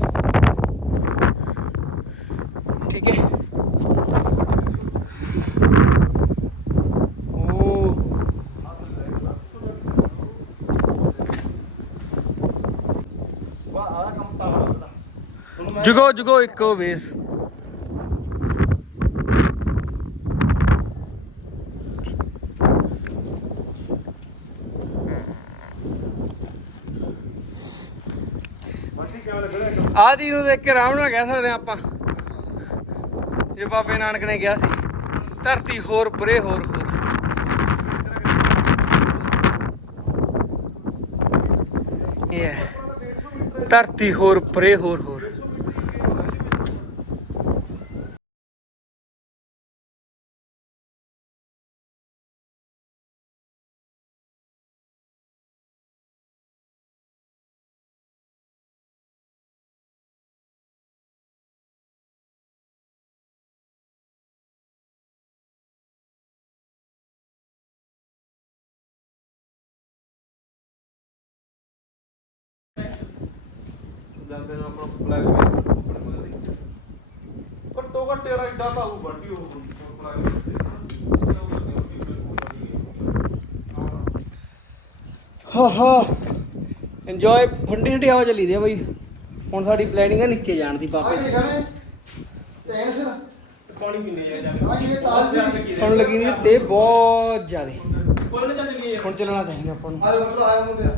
ਠੀਕ ਹੈ। ਜੁਗੋ ਜੁਗੋ ਇੱਕੋ ਵੇਸ। ਆਹ ਚੀਜ਼ ਨੂੰ ਦੇਖ ਕੇ ਆਰਾਮ ਨਾਲ ਕਹਿ ਸਕਦੇ ਹਾਂ ਆਪਾਂ। ਜੇ ਬਾਬੇ ਨਾਨਕ ਨੇ ਕਿਹਾ ਸੀ, ਧਰਤੀ ਹੋਰ, ਪਰੇ ਹੋਰ ਹੋਰ। ਇਹ ਹੈ। ਧਰਤੀ ਹੋਰ, ਪਰੇ ਹੋਰ। ਜਾਂਦੇ ਨੂੰ ਆਪਣਾ ਬਲੈਕ ਘੱਟੋ ਘੱਟ ਯਾਰ ਐਡਾ ਤਾਂ ਹੋਊ ਵੱਡੀ ਉਹ ਹਾ ਹਾ। ਇੰਜੋਏ ਠੰਡੀ ਠੰਡੀ ਹਵਾ ਚੱਲੀ ਦੀ ਆ ਬਈ। ਹੁਣ ਸਾਡੀ ਪਲੈਨਿੰਗ ਹੈ ਨੀਚੇ ਜਾਣ ਦੀ ਵਾਪਸ। ਪਾਣੀ ਪੀਣੇ ਜਾ ਜਾ ਕੇ ਹੁਣ ਲੱਗੀ ਨਹੀਂ ਤੇ ਬਹੁਤ ਜ਼ਿਆਦੇ। ਹੁਣ ਚੱਲਣਾ ਚਾਹੀਦਾ ਆਪਾਂ ਨੂੰ। ਆਏ ਉੱਪਰ ਆਇਆ ਮੁੰਡਿਆ।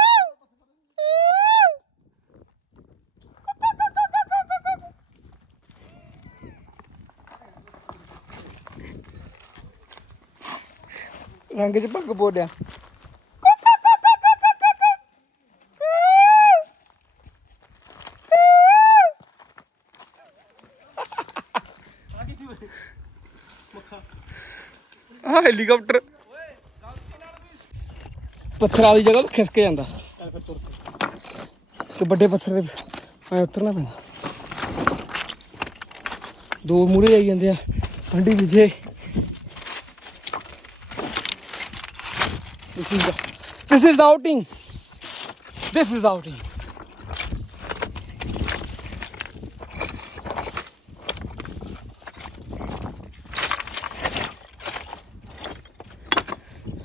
ਰੰਗ ਚ ਪੱਗ ਬੋੜਿਆ ਆ ਹੈਲੀਕਾਪਟਰ। ਪੱਥਰ ਵਾਲੀ ਜਗ੍ਹਾ ਤੋਂ ਖਿਸਕ ਜਾਂਦਾ। ਤੇ ਵੱਡੇ ਪੱਥਰ ਤੇ ਐ ਉਤਰਨਾ ਪੈਂਦਾ। ਦੋ ਮੂਰੇ ਆਈ ਜਾਂਦੇ ਆ। ਠੰਡੀ Vijay This is the this is the outing. This is the outing.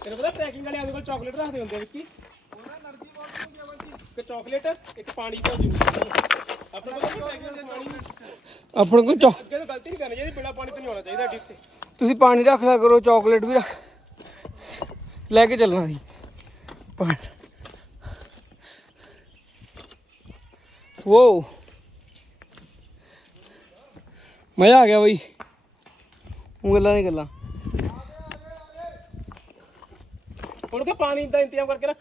ਤੈਨੂੰ ਪਤਾ ਟਰੈਕਿੰਗ ਵਾਲੇ ਆਦੇ ਕੋਲ ਚਾਕਲੇਟ ਰੱਖਦੇ ਹੁੰਦੇ ਆ ਵਿੱਕੀ ਇੱਕ ਚਾਕਲੇਟ ਇੱਕ ਪਾਣੀ ਦਾ ਜੂਸ ਆਪਣੇ ਕੋਲ ਟਰੈਕਿੰਗ ਦੇ ਪਾਣੀ ਆਪਣੇ ਕੋਲ ਚੌ ਅੱਗੇ ਤੋਂ ਗਲਤੀ ਨਹੀਂ ਕਰਨੀ ਚਾਹੀਦੀ ਬਿਨਾ ਪਾਣੀ ਤੋਂ ਨਹੀਂ ਚਾਹੀਦਾ ਤੇ ਤੁਸੀਂ ਪਾਣੀ ਰੱਖ ਲਿਆ ਕਰੋ ਚਾਕਲੇਟ ਵੀ ਰੱਖ ਲੈ ਕੇ ਚੱਲਣਾ ਸੀ। ਪਾਣੀ ਵੋ। ਮਜ਼ਾ ਆ ਗਿਆ ਬਈ। ਉਹ ਗੱਲਾਂ ਨਹੀਂ ਗੱਲਾਂ। ਹੁਣ ਕਿ ਪਾਣੀ ਦਾ ਇੰਤਜ਼ਾਮ ਕਰਕੇ ਰੱਖ।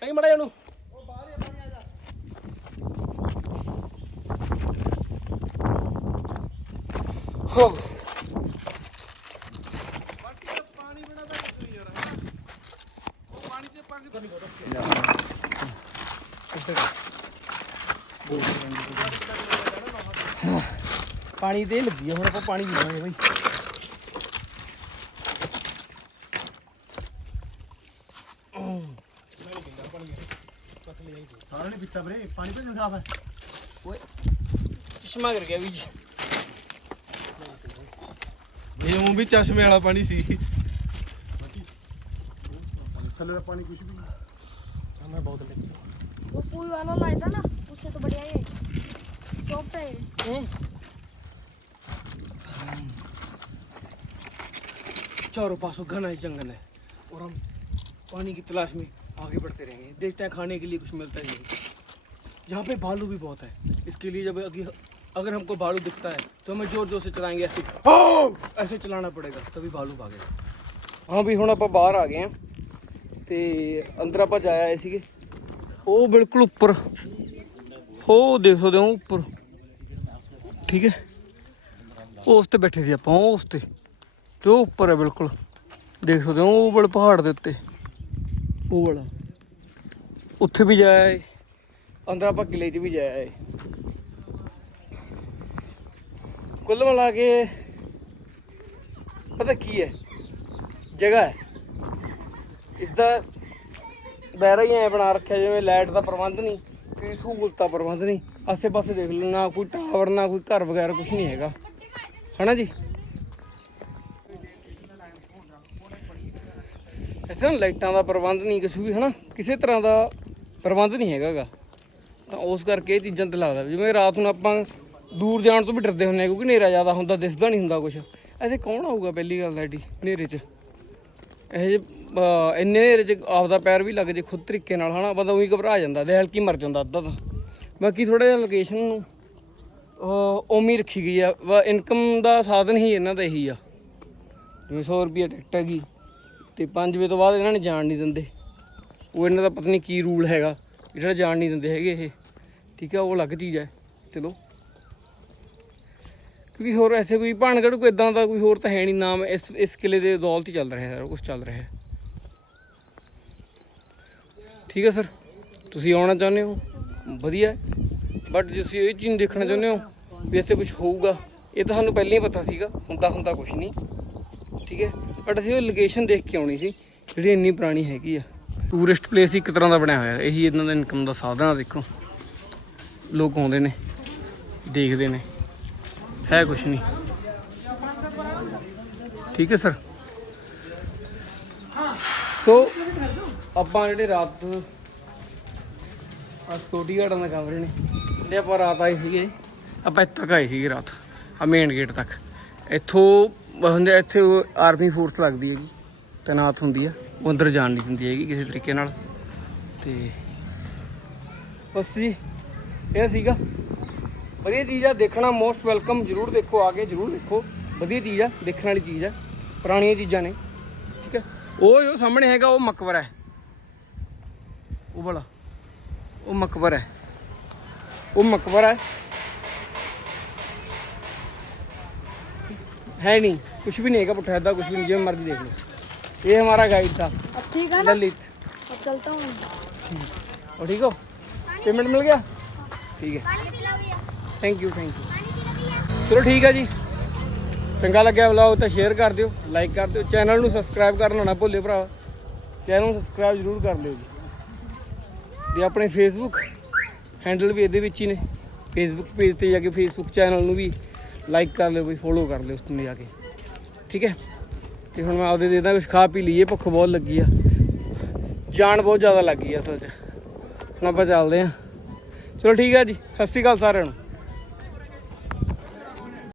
ਕਹੀਂ ਮੜਾ ਜਾਨੂੰ ਹੋ। ਪਾਣੀ ਦੇ ਲੱਗੀ ਆ, ਹੁਣ ਆਪਾਂ ਪਾਣੀ ਪੀਵਾਂਗੇ ਬਈ ਸਾਰਾ ਨਹੀਂ ਪੀਤਾ ਵੀਰੇ ਪਾਣੀ ਤਾਂ ਸਾਫ ਹੈ ਓਏ ਚਸ਼ਮਾ ਕਰ ਗਿਆ ਵੀ ਇਹ ਉਹ ਵੀ ਚਸ਼ਮੇ ਵਾਲਾ ਪਾਣੀ ਸੀ ਥੱਲੇ ਦਾ ਪਾਣੀ ਕੁਝ ਵੀ ਨਹੀਂ ਮੈਂ ਬਹੁਤ ਲੈ वो पुई वाला लाया था ना उससे तो बढ़िया है सॉफ्ट है चारों पासों घना ही जंगल है और हम पानी की तलाश में आगे बढ़ते रहेंगे देखते हैं खाने के लिए कुछ मिलता है नहीं यहाँ पे भालू भी बहुत है इसके लिए जब अगर अगर हमको भालू दिखता है तो हमें जोर जोर से चलाएंगे ऐसे ऐसे चलाना पड़ेगा तभी भालू भागेगा ਹਾਂ ਵੀ ਹੁਣ ਆਪਾਂ ਬਾਹਰ ਆ ਗਏ ਆ ਤੇ ਅੰਦਰ ਆਪਾਂ ਜਾ ਆਏ ਸੀਗੇ ਉਹ ਬਿਲਕੁਲ ਉੱਪਰ ਹੋ ਦੇਖ ਸਕਦੇ ਹੋ ਉੱਪਰ ਠੀਕ ਹੈ ਉਸ ਤੇ ਬੈਠੇ ਸੀ ਆਪਾਂ ਉਹ ਉਸ ਤੇ ਤੇ ਉਹ ਉੱਪਰ ਹੈ ਬਿਲਕੁਲ। ਦੇਖ ਸਕਦੇ ਹੋ, ਉਹ ਵਾਲੇ ਪਹਾੜ ਦੇ ਉੱਤੇ। ਉਹ ਵਾਲਾ। ਉੱਥੇ ਵੀ ਜਾਇਆ ਏ। ਅੰਦਰ ਆਪਾਂ ਕਿਲੇ 'ਚ ਵੀ ਜਾਇਆ ਏ। ਕੁੱਲ ਮਿਲਾ ਕੇ ਪਤਾ ਕੀ ਹੈ? ਜਗ੍ਹਾ ਹੈ। ਇਸ ਦਾ ਦਾਇਰਾ ਹੀ ਐ ਬਣਾ ਰੱਖਿਆ ਜਿਵੇਂ ਲਾਈਟ ਦਾ ਪ੍ਰਬੰਧ ਨਹੀਂ ਤੇ ਸਹੂਲਤਾਂ ਪ੍ਰਬੰਧ ਨਹੀਂ। ਆਸੇ ਪਾਸੇ ਦੇਖ ਲਓ, ਨਾ ਕੋਈ ਟਾਵਰ ਨਾ ਕੋਈ ਘਰ ਵਗੈਰਾ ਕੁਝ ਨਹੀਂ ਹੈਗਾ। ਹਨਾ ਜੀ? ਇੱਥੇ ਨਾ ਲਾਈਟਾਂ ਦਾ ਪ੍ਰਬੰਧ ਨਹੀਂ ਕਿਸੇ ਵੀ, ਹਨਾ? ਕਿਸੇ ਤਰ੍ਹਾਂ ਦਾ ਪ੍ਰਬੰਧ ਨਹੀਂ ਹੈਗਾਗਾ ਤਾਂ ਉਸ ਕਰਕੇ ਇਹ ਚੀਜ਼ਾਂ ਤੇ ਲੱਗਦਾ ਜਿਵੇਂ ਰਾਤ ਨੂੰ ਆਪਾਂ ਦੂਰ ਜਾਣ ਤੋਂ ਵੀ ਡਰਦੇ ਹੁੰਦੇ ਆ, ਕਿਉਂਕਿ ਹਨੇਰਾ ਜ਼ਿਆਦਾ ਹੁੰਦਾ, ਦਿਸਦਾ ਨਹੀਂ ਹੁੰਦਾ ਕੁਝ ਐਸੇ ਕੌਣ ਆਊਗਾ ਪਹਿਲੀ ਗੱਲ ਐਡੀ ਹਨੇਰੇ 'ਚ? ਇਹ ਜੇ ਇੰਨੇ ਹਨੇਰੇ 'ਚ ਆਪਦਾ ਪੈਰ ਵੀ ਲੱਗ ਜੇ ਖੁਦ ਤਰੀਕੇ ਨਾਲ, ਹਨਾ? ਬੰਦਾ ਉਹੀ ਘਬਰਾ ਜਾਂਦਾ ਤੇ ਹਲਕੀ ਮਰ ਜਾਂਦਾ ਅੱਧਾ ਤਾਂ। ਬਾਕੀ ਥੋੜਾ ਜਿਹਾ ਲੋਕੇਸ਼ਨ ਨੂੰ ਉਮੀ ਰੱਖੀ ਗਈ ਆ। ਇਨਕਮ ਦਾ ਸਾਧਨ ਹੀ ਇਹਨਾਂ ਦਾ ਇਹੀ ਆ। ਜਿਵੇਂ 100 ਰੁਪਏ ਟਿਕਟ ਹੈਗੀ। ਤੇ 5 ਵਜੇ ਤੋਂ ਬਾਅਦ ਇਹਨਾਂ ਨੇ ਜਾਣ ਨਹੀਂ ਦਿੰਦੇ। ਉਹ ਇਹਨਾਂ ਦਾ ਪਤਾ ਨਹੀਂ ਕੀ ਰੂਲ ਹੈਗਾ। ਜਿਹੜਾ ਜਾਣ ਨਹੀਂ ਦਿੰਦੇ ਹੈਗੇ ਇਹ। ਠੀਕ ਹੈ ਉਹ ਅਲੱਗ ਚੀਜ਼ ਹੈ। ਚਲੋ। ਕਿਉਂਕਿ ਹੋਰ ਐਸੇ ਕੋਈ ਭਾਣਗੜ ਕੋਈ ਇਦਾਂ ਦਾ ਕੋਈ ਹੋਰ ਤਾਂ ਹੈ ਨਹੀਂ ਨਾਮ। ਇਸ ਇਸ ਕਿਲੇ ਦੇ ਦੌਲਤ ਹੀ ਚੱਲ ਰਿਹਾ ਹੈ ਕੁਝ ਚੱਲ ਰਿਹਾ ਹੈ। ਠੀਕ ਹੈ ਸਰ। ਤੁਸੀਂ ਆਉਣਾ ਚਾਹੁੰਦੇ ਹੋ? ਵਧੀਆ ਬਟ ਜੇ ਤੁਸੀਂ ਇਹ ਚੀਜ਼ ਨੂੰ ਦੇਖਣਾ ਚਾਹੁੰਦੇ ਹੋ ਵੀ ਇੱਥੇ ਕੁਝ ਹੋਊਗਾ, ਇਹ ਤਾਂ ਸਾਨੂੰ ਪਹਿਲਾਂ ਹੀ ਪਤਾ ਸੀਗਾ। ਹੁੰਦਾ ਹੁੰਦਾ ਕੁਝ ਨਹੀਂ। ਠੀਕ ਹੈ? ਬਟ ਅਸੀਂ ਉਹ ਲੋਕੇਸ਼ਨ ਦੇਖ ਕੇ ਆਉਣੀ ਸੀ, ਜਿਹੜੀ ਇੰਨੀ ਪੁਰਾਣੀ ਹੈਗੀ ਆ। ਟੂਰਿਸਟ ਪਲੇਸ ਇੱਕ ਤਰ੍ਹਾਂ ਦਾ ਬਣਿਆ ਹੋਇਆ, ਇਹੀ ਇਹਨਾਂ ਦਾ ਇਨਕਮ ਦਾ ਸਾਧਨ ਆ, ਦੇਖੋ। ਲੋਕ ਆਉਂਦੇ ਨੇ, ਦੇਖਦੇ ਨੇ, ਹੈ ਕੁਛ ਨਹੀਂ। ਠੀਕ ਹੈ ਸਰ ਸੋ ਆਪਾਂ ਜਿਹੜੇ ਰਾਤ ਆ ਸਟੋਡੀ ਗਾਰਡਨ ਦਾ ਕਮਰੇ ਨੇ ਜਿਹੜੇ ਆਪਾਂ ਰਾਤ ਆਏ ਸੀਗੇ, ਆਪਾਂ ਇੱਥੇ ਤੱਕ ਆਏ ਸੀਗੇ ਰਾਤ ਆ ਮੇਨ ਗੇਟ ਤੱਕ। ਇੱਥੋਂ ਹੁੰਦੇ ਇੱਥੇ ਆਰਮੀ ਫੋਰਸ ਲੱਗਦੀ ਹੈਗੀ, ਤੈਨਾਤ ਹੁੰਦੀ ਆ, ਉਹ ਅੰਦਰ ਜਾਣ ਨਹੀਂ ਦਿੰਦੀ ਹੈਗੀ ਕਿਸੇ ਤਰੀਕੇ ਨਾਲ। ਤੇ ਬਸ ਜੀ, ਇਹ ਸੀਗਾ। ਵਧੀਆ ਚੀਜ਼ ਆ, ਦੇਖਣਾ ਮੋਸਟ ਵੈਲਕਮ, ਜਰੂਰ ਦੇਖੋ, ਆ ਕੇ ਜਰੂਰ ਦੇਖੋ। ਵਧੀਆ ਚੀਜ਼ ਆ, ਦੇਖਣ ਵਾਲੀ ਚੀਜ਼ ਆ, ਪੁਰਾਣੀਆਂ ਚੀਜ਼ਾਂ ਨੇ, ਠੀਕ ਹੈ ਉਹ ਜੋ ਸਾਹਮਣੇ ਹੈਗਾ, ਉਹ ਮਕਬਰਾ ਹੈ। ਉਹ ਵਾਲਾ, ਉਹ ਮਕਬਰਾ ਹੈ। ਉਹ ਮਕਬਰਾ ਹੈ। है नहीं कुछ भी नहीं है पुट्ठा ऐसा कुछ भी नहीं जो मर्जी देख लो ये हमारा गाइड था अब ठीक है ना ललित अब चलता हूँ और ठीक हो पेमेंट मिल गया ठीक है ਥੈਂਕ ਯੂ ਥੈਂਕ ਯੂ ਚਲੋ ਠੀਕ ਹੈ ਜੀ ਚੰਗਾ ਲੱਗਿਆ ਵਲੌਗ ਤਾਂ ਸ਼ੇਅਰ ਕਰ ਦਿਓ ਲਾਈਕ ਕਰ ਦਿਓ ਚੈਨਲ ਨੂੰ ਸਬਸਕ੍ਰਾਈਬ ਕਰਨਾ ਨਾ ਭੁੱਲਿਓ ਭਰਾ ਚੈਨਲ ਨੂੰ ਸਬਸਕ੍ਰਾਈਬ ਜ਼ਰੂਰ ਕਰ ਲਿਓ ਜੀ ਤੇ ਆਪਣੇ ਫੇਸਬੁੱਕ ਹੈਂਡਲ ਵੀ ਇਹਦੇ ਵਿੱਚ ਹੀ ਨੇ ਫੇਸਬੁੱਕ ਪੇਜ ਤੇ ਜਾ ਕੇ ਫੇਸਬੁੱਕ ਚੈਨਲ ਨੂੰ ਵੀ ਲਾਈਕ ਕਰ ਲਿਓ ਬਈ ਫੋਲੋ ਕਰ ਲਿਓ ਉਸ ਨੂੰ ਜਾ ਕੇ। ਠੀਕ ਹੈ? ਤੇ ਹੁਣ ਮੈਂ ਆਪਦੇ ਦੇਦਾ ਕੁਝ ਖਾ ਪੀ ਲਈਏ, ਭੁੱਖ ਬਹੁਤ ਲੱਗੀ ਆ। ਜਾਨ ਬਹੁਤ ਜ਼ਿਆਦਾ ਲੱਗੀ ਆ ਸੋਚ ਹੁਣ ਆਪਾਂ ਚੱਲਦੇ ਆ ਚਲੋ ਠੀਕ ਹੈ ਜੀ, ਸਤਿ ਸ਼੍ਰੀ ਅਕਾਲ ਸਾਰਿਆਂ ਨੂੰ।